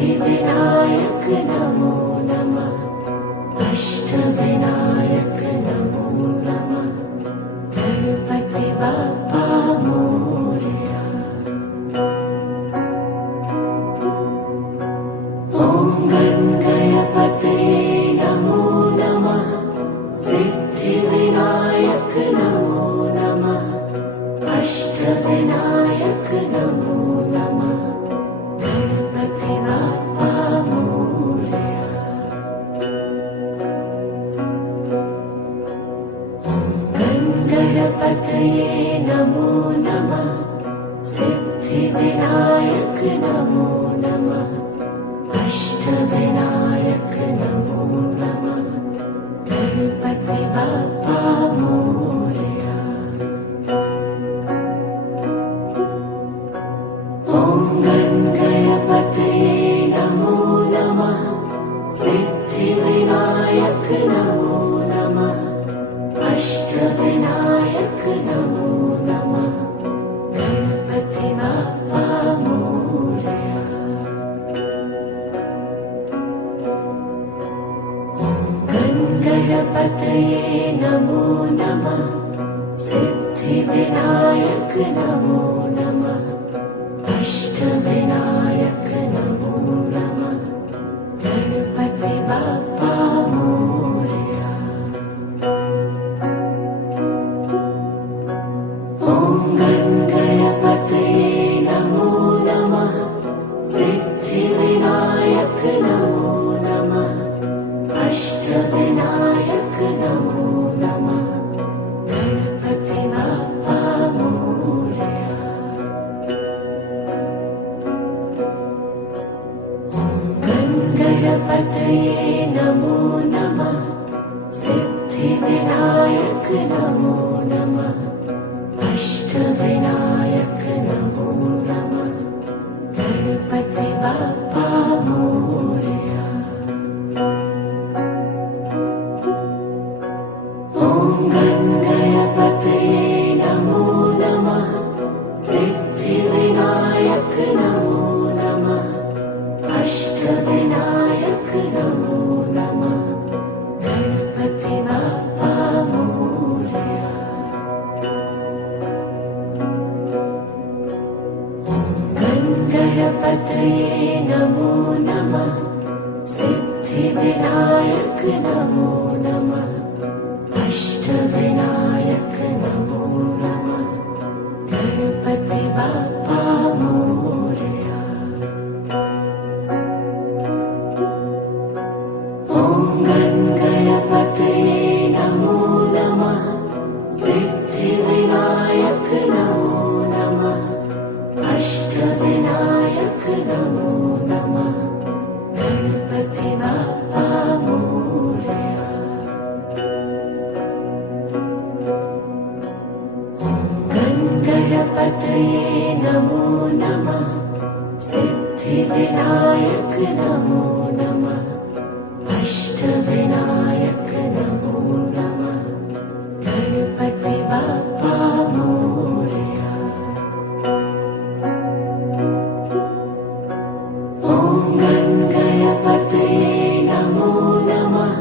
सिद्धिविनायक नमो नमः। अष्टविनायक नमो नमः। गणपति बाप्पा मोरया। ॐ गणपतये नमो नमः। सिद्धिविनायक नमो नमः। अष्टविनायक नमो नमः। गणपति बाप्पा मोरया। ॐ गणपतये नमो नमः। सिद्धिविनायक नमो नमः। अष्टविनायक नमो नमः। गणपति बाप्पा मोरया। ॐ गणपतये नमो नमः। सिद्धिविनायक नमो नमः। अष्टविनायक नमो नमः। गणपति बाप्पा मोरया। ॐ गणपतये नमो नमः। सिद्धिविनायक नमो नमः। अष्टविनायक नमो नमः। गणपति बाप्पा मोरया। ॐ गणपतये नमो नमः। सिद्धिविनायक नमो नमः। अष्टविनायक नमो नमः। गणपति बाप्पा मोरया। ॐ गणपतये नमो नमः। सिद्धिविनायक नमो नमः। अष्टविनायक नमो नमः। गणपति बाप्पा मोरया। ॐ गणपतये नमो नमः। सिद्धिविनायक नमो नमः। अष्टविनायक नमो नमः। गणपति बाप्पा मोरया। ॐ गणपतये नमो नमः। सिद्धिविनायक नमो नमः। अष्टविनायक नमो नमः। गणपति बाप्पा मोरया। ॐ गणपतये नमो नमः। सिद्धिविनायक नमो नमः। अष्टविनायक नमो नमः। गणपति बाप्पा मोरया। ॐ गणपतये नमो नमः। सिद्धिविनायक नमो नमः। अष्टविनायक नमो नमः। गणपति बाप्पा मोरया। ॐ गणपतये नमो नमः।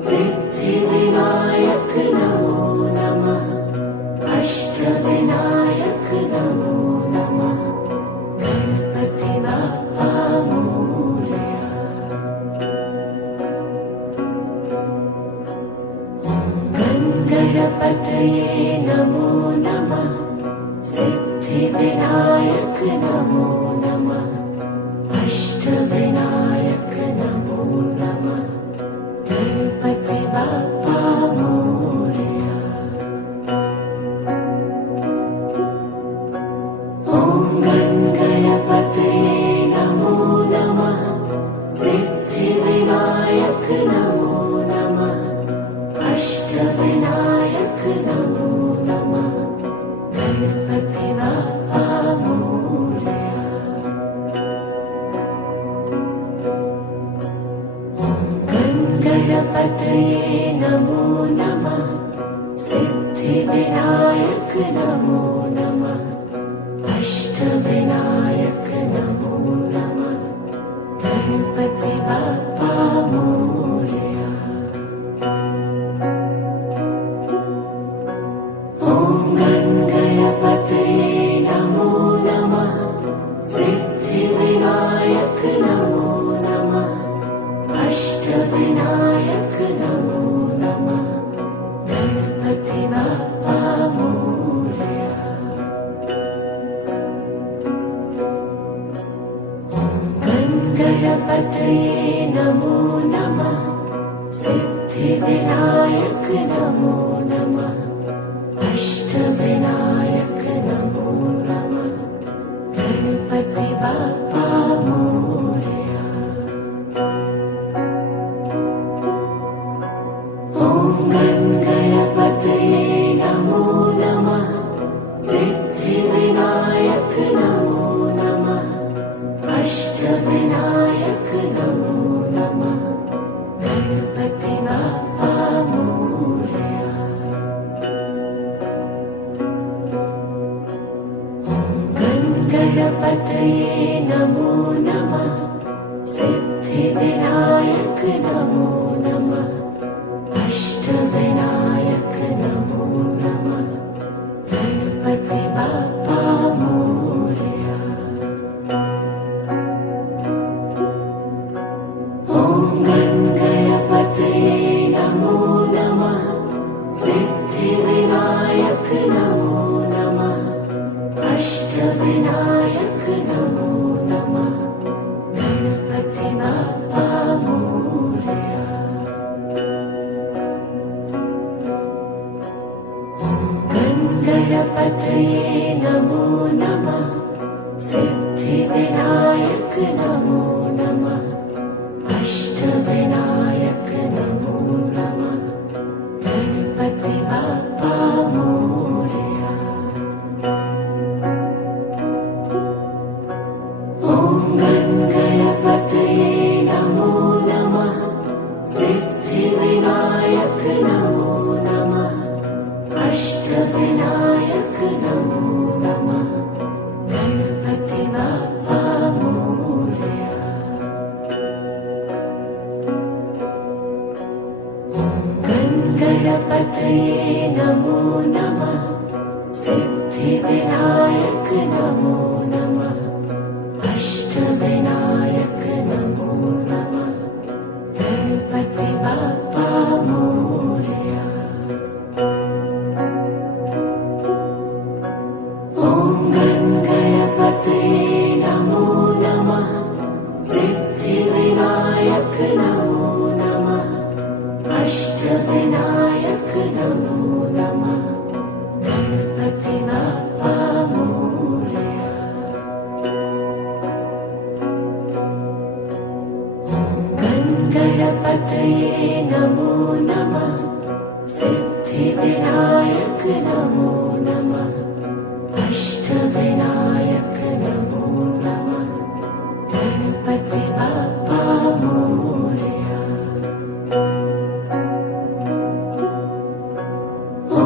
सिद्धिविनायक नमो नमः। अष्टविनायक नमो नमः। गणपति बाप्पा मोरया। ॐ गणपतये नमो नमः। सिद्धिविनायक नमो नमः। अष्टविनायक नमो नमः। गणपति बाप्पा मोरया। ॐ गणपतये नमो नमः। सिद्धिविनायक नमो नमः। अष्टविनायक नमो नमः। गणपति बाप्पा मोरया। ॐ गणपतये नमो नमः। सिद्धिविनायक नमो नमः। अष्टविनायक नमो नमः। गणपतये नमो नमः सिद्धिविनायक नमो नमः अष्टविनायक नमो नमः गणपति बाप्पा मोरया। ॐ गणपतये नमो नमः सिद्धिविनायक नमो नमः अष्टविनायक नमो नमः गणपति बाप्पा मोरया। गणपतये नमो नमः सिद्धिविनायक नमो नमः अष्टविनायक नमो नमः गणपति बाप्पा मोरया। ॐ गणपतये नमो नमः सिद्धिविनायक नमो नमः अष्टविनायक नमो नमः गणपति बाप्पा मोरया। गणपतये नमो नमः सिद्धिविनायक नमो नमः अष्टविनायक नमो नमः गणपति बाप्पा मोरया। ॐ गणपतये नमो नमः सिद्धिविनायक नमो नमः अष्टविनायक नमो नमः गणपति बाप्पा मोरया। गणपतये नमो नमः सिद्धिविनायक नमो नमः अष्टविनायक नमो नमः गणपति बाप्पा मोरया। ॐ गणपतये नमो नमः सिद्धिविनायक नमो नमः अष्टविनायक नमो नमः गणपति बाप्पा मोरया। गणपतये नमो नमः सिद्धिविनायक नमो नमः अष्टविनायक नमो नमः गणपति बाप्पा मोरया। ॐ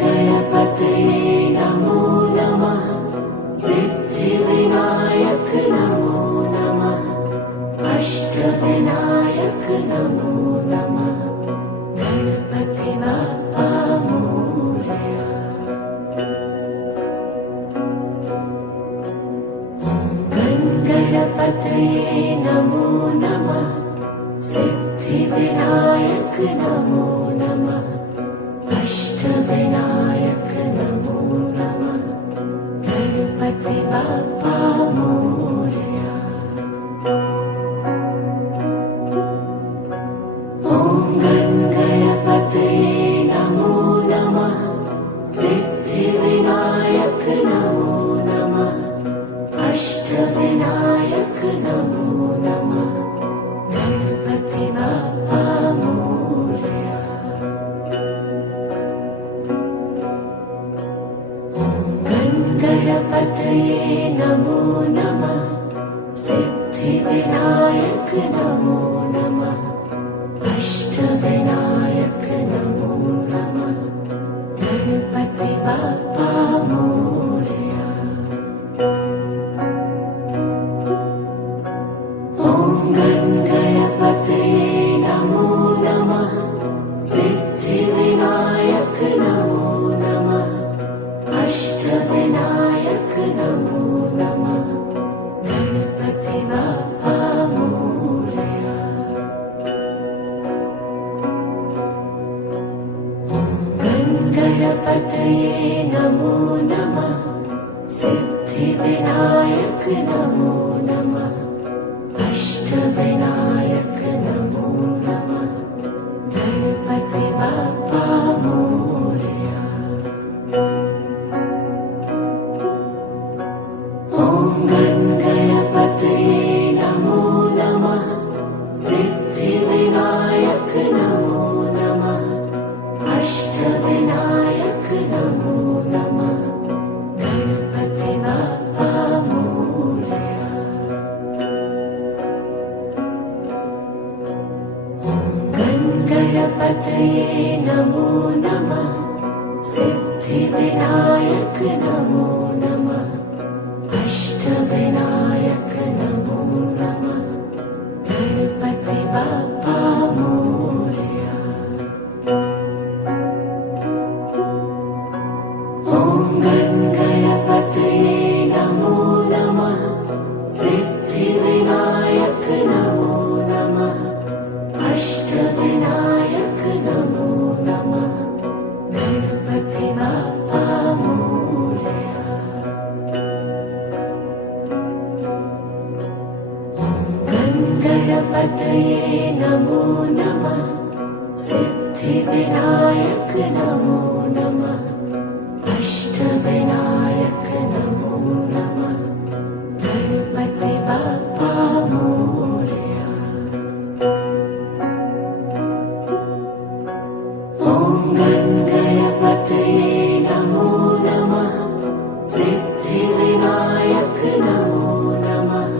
गणपतये नमो नमः सिद्धिविनायक नमो नमः अष्टविनायक नमो नमः गणपति बाप्पा मोरया। गणपतये नमो नमः सिद्धिविनायक नमो नमः अष्टविनायक नमो नमः गणपति बाप्पा मोरया। ॐ गणपतये नमो नमः सिद्धिविनायक नमो नमः अष्टविनायक नमो नमः गणपति बाप्पा मोरया। गणपतये नमो नमः सिद्धिविनायक नमो नमः अष्टविनायक नमो नमः गणपति बाप्पा मोरया। ॐ गणपतये नमो नमः सिद्धिविनायक नमो नमः अष्टविनायक नमो नमः गणपति बाप्पा मोरया। गणपतये नमो नमः सिद्धिविनायक नमो नमः गणपतये नमो नमः सिद्धिविनायक नमो नमः अष्टविनायक नमो नमः गणपति बाप्पा मोरया। ॐ गणपतये नमो नमः सिद्धिविनायक नमो नमः अष्टविनायक नमो नमः गणपति बाप्पा मोरया। ॐ गणपतये नमो नमः सिद्धिविनायक नमो नमः अष्टविनायक नमो नमः गणपति बाप्पा मोरया। ॐ गणपतये नमो नमः सिद्धिविनायक नमो नमः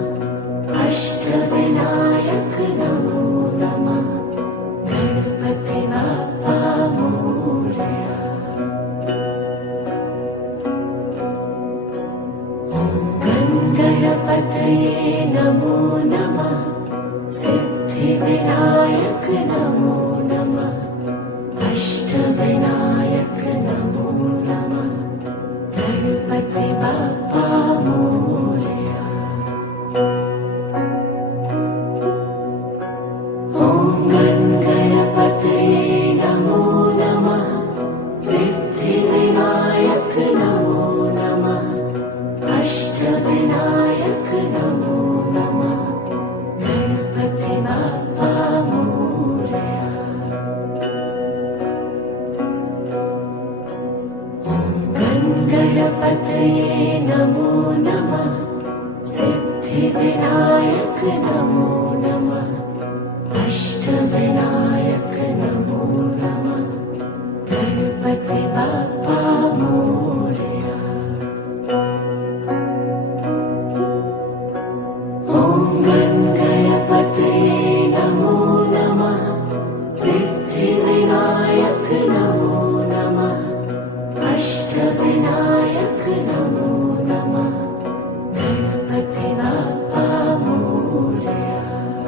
अष्टविनायक नमो नमः गणपति बाप्पा मोरया। गणपतये नमो नमः सिद्धिविनायक नमो नमः अष्टविनायक नमो नमः गणपति बाप्पा मोरया। ॐ गणपतये नमो नमः सिद्धिविनायक नमो नमः अष्टविनायक नमो नमः गणपति बाप्पा मोरया। ॐ गणपतये नमो नमः सिद्धिविनायक नमो नमः अष्टविनायक नमो नमः गणपति बाप्पा मोरया।